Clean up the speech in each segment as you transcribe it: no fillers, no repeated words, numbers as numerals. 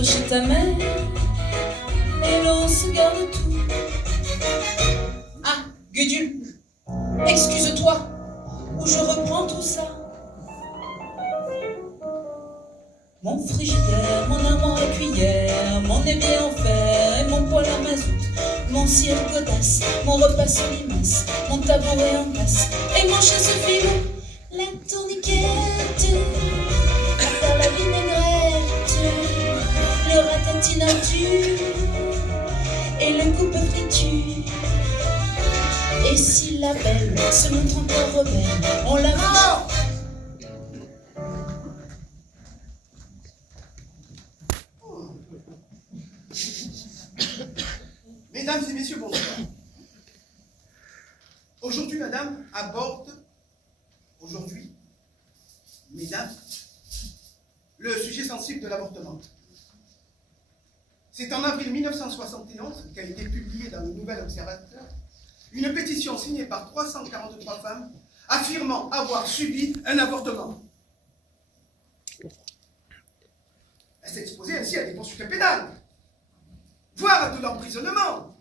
rentres chez ta mère et l'on se garde tout. Ah, Gudule, excuse-toi, ou je reprends tout ça. Mon frigidaire, mon armoire à cuillère, mon évier en fer et mon poêle à mazout, mon ciel godasse, mon repas sur limace, mon tabouret en place et mon chasse-filou, la tourniquette, à la vinaigrette, le ratatinature et le coupe friture. Et si la belle se montre encore rebelle, on la mange. Mesdames et messieurs, bonsoir. Aujourd'hui, madame, aborde, mesdames, le sujet sensible de l'avortement. C'est en avril 1971 qu'a été publiée dans le Nouvel Observateur une pétition signée par 343 femmes affirmant avoir subi un avortement. Elle s'est exposée ainsi à des poursuites pénales, voire à de l'emprisonnement.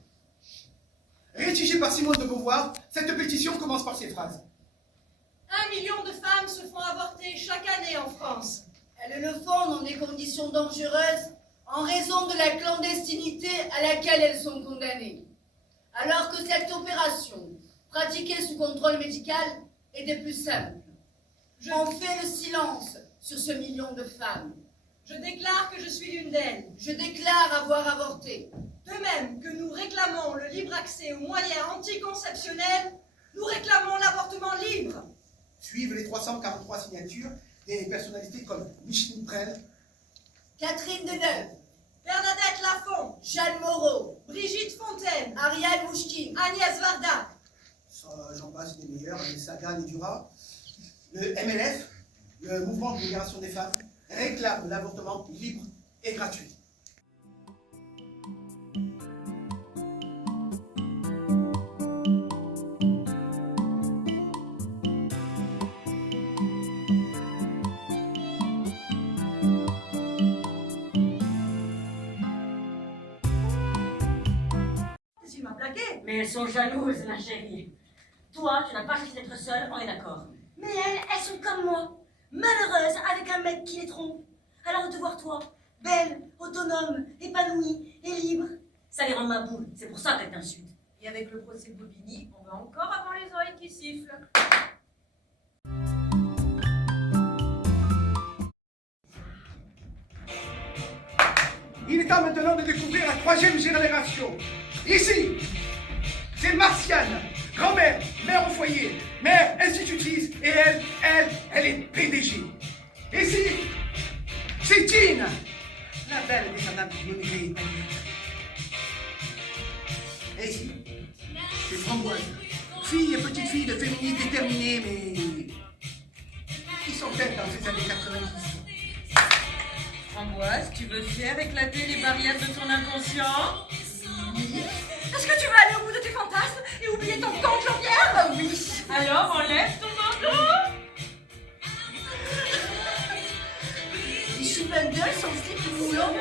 Rédigée par Simone de Beauvoir, cette pétition commence par ces phrases. 1 million de femmes se font avorter chaque année en France. Elles le font dans des conditions dangereuses en raison de la clandestinité à laquelle elles sont condamnées. Alors que cette opération, pratiquée sous contrôle médical, est des plus simples. On fait le silence sur ce million de femmes. Je déclare que je suis l'une d'elles. Je déclare avoir avorté. De même que nous réclamons le libre accès aux moyens anticonceptionnels, nous réclamons l'avortement libre. Suivent les 343 signatures des personnalités comme Micheline Prel, Catherine Deneuve, Bernadette Lafont, Jeanne Moreau, Brigitte Fontaine, Ariane Mouchkine, Agnès Varda. j'en passe des meilleurs, les Sagan et Dura. Le MLF, le Mouvement de libération des femmes, réclame l'avortement libre et gratuit. Tu m'as plaqué. Mais elles sont jalouses, ma chérie. Toi, tu n'as pas choisi d'être seule, on est d'accord. Mais elles sont comme moi, malheureuses avec un mec qui les trompe. Alors de te voir toi, belle, autonome, épanouie et libre, ça les rend ma boule. C'est pour ça qu'elles t'insultent. Et avec le procès Bobigny, on va encore avoir les oreilles qui sifflent. Il est temps maintenant de découvrir la troisième génération. Ici, c'est Martiane, grand-mère, mère au foyer, mère institutrice, et elle est PDG. Ici, c'est Jean, la belle descendante du Monégré. Et ici, c'est Framboise, fille et petite fille de féminine déterminée, mais qui sont belles dans ces années 90. Framboise, tu veux faire éclater les barrières de ton inconscient? Est-ce que tu veux aller au bout de tes fantasmes et oublier ton camp de jambière? Oui. Alors enlève ton manteau. les Chipendales sont si moulant.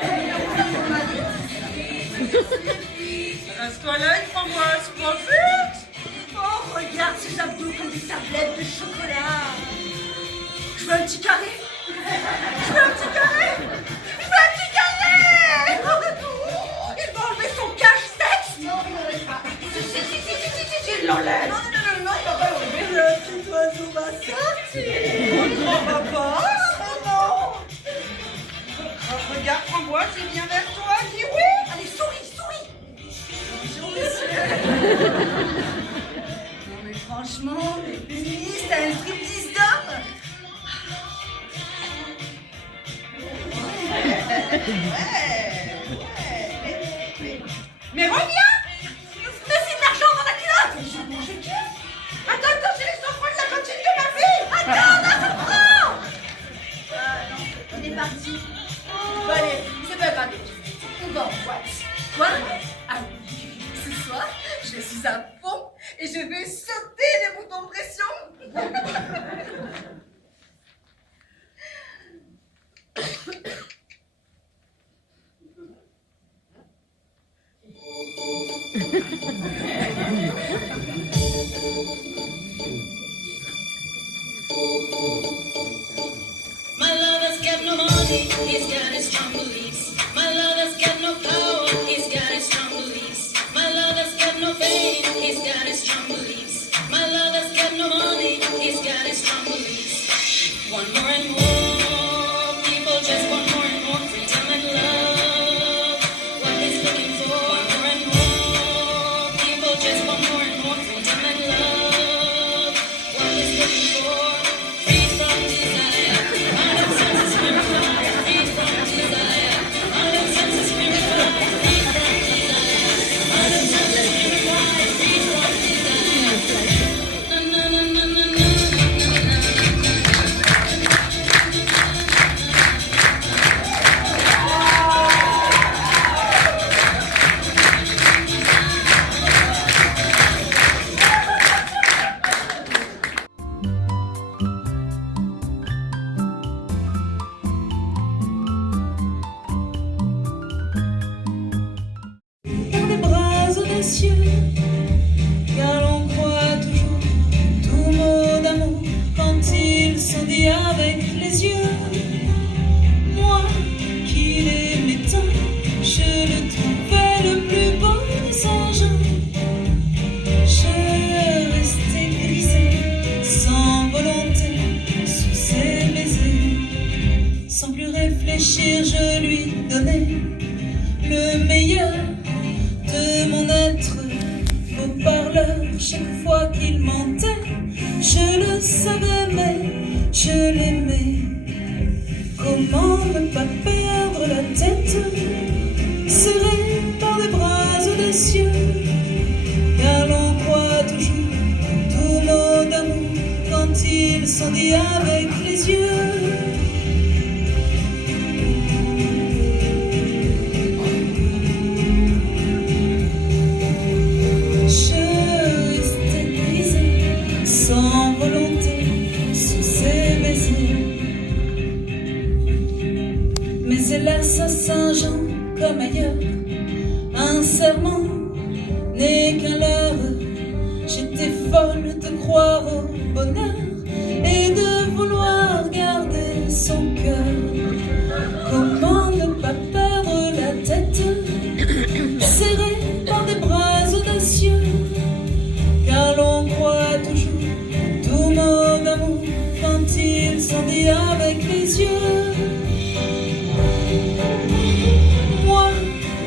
Reste-toi l'œil, Framboise, profite. Oh, regarde ces abdos comme des tablettes de chocolat. Je veux un petit carré. Je veux un petit carré. Je veux un petit carré. Il va enlever son cache-sexe. Non, il pas. Il l'enlève. Non, il va pas l'enlever. Le petit oiseau va sortir. Mon grand papa. Oh non. Oh, regarde, Framboise, il vient vers toi, dis oui. Allez, souris. Bonjour, monsieur. Non mais franchement, les féministes, t'as un striptease d'homme. Mais reviens. Mais c'est de l'argent dans la culotte. Je mange qui? Attends, j'ai les enfants de la cantine de ma fille. Attends, là, ça prend. Non, il est parti. Bon allez, c'est pas grave. On va en boîte. Quoi? Ah oui, ce soir, je suis à fond et je vais sauter les boutons de pression. cieux, car l'on croit toujours tout mot d'amour quand ils sont dits avec les yeux. Moi qui l'aimais tant, je le trouvais le plus beau de Saint-Jean. Je restais grisée, sans volonté, sous ses baisers. Sans plus réfléchir, je lui donnais le meilleur de mon être. Beau parleur, chaque fois qu'il mentait, je le savais, mais je l'aimais. Comment ne pas perdre la tête, serré par des bras audacieux, car l'on croit toujours tout mot d'amour quand ils sont dits avec les yeux. Sans volonté, sous ses baisers. Mais hélas à Saint-Jean, comme ailleurs, un serment n'est qu'un leurre. J'étais folle de croire au bonheur et de vouloir garder son cœur. Comment ne pas perdre la tête, serrée par des bras audacieux, car l'on croit toujours tout mot d'amour quand ils sont dits avec les yeux. Moi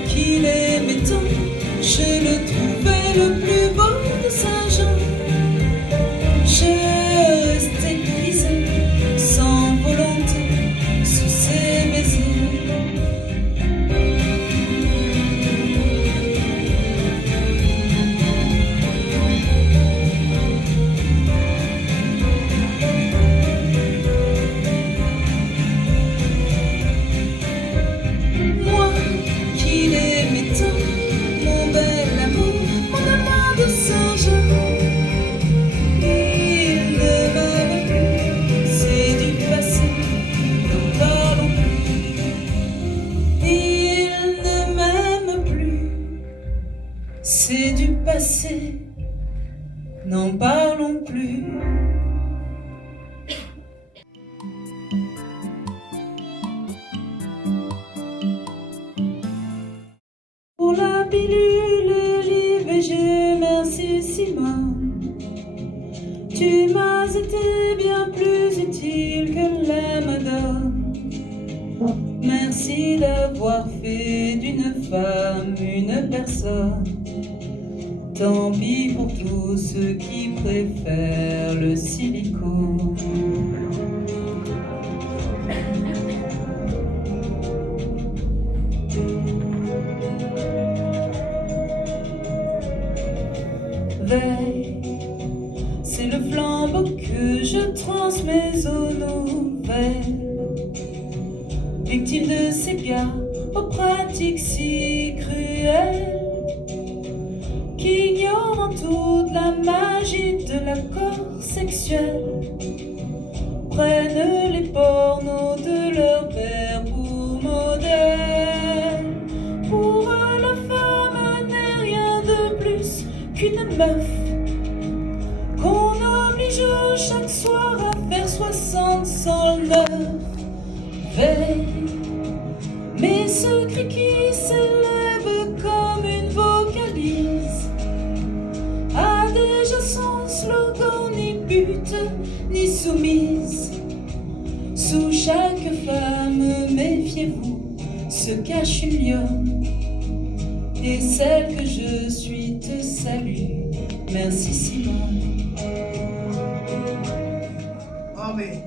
qui l'aimais tant, je le trouvais le plus beau de Saint-Jean. Je restais grisée, sans volonté, sous ses baisers. C'est du passé, n'en parlons plus. Pour la pilule JVG, merci Simone. Tu m'as été bien plus utile que la Madone. Merci d'avoir fait d'une femme une personne. Tant pis pour tous ceux qui préfèrent le silicone. Veille, c'est le flambeau que je transmets aux nouvelles, victime de ces gars aux pratiques si cruelles, qui ignorent toute la magie de l'accord sexuel, prennent les pornos de leur père pour modèle. Pour eux, la femme n'est rien de plus qu'une meuf qu'on oblige chaque soir à faire 60 sans le 9. Veille, mais ce cri qui s'élève comme une vocalise a déjà son slogan, ni pute ni soumise. Sous chaque femme, méfiez-vous, se cache une lionne, et celle que je suis te salue. Merci Simone. Oh mais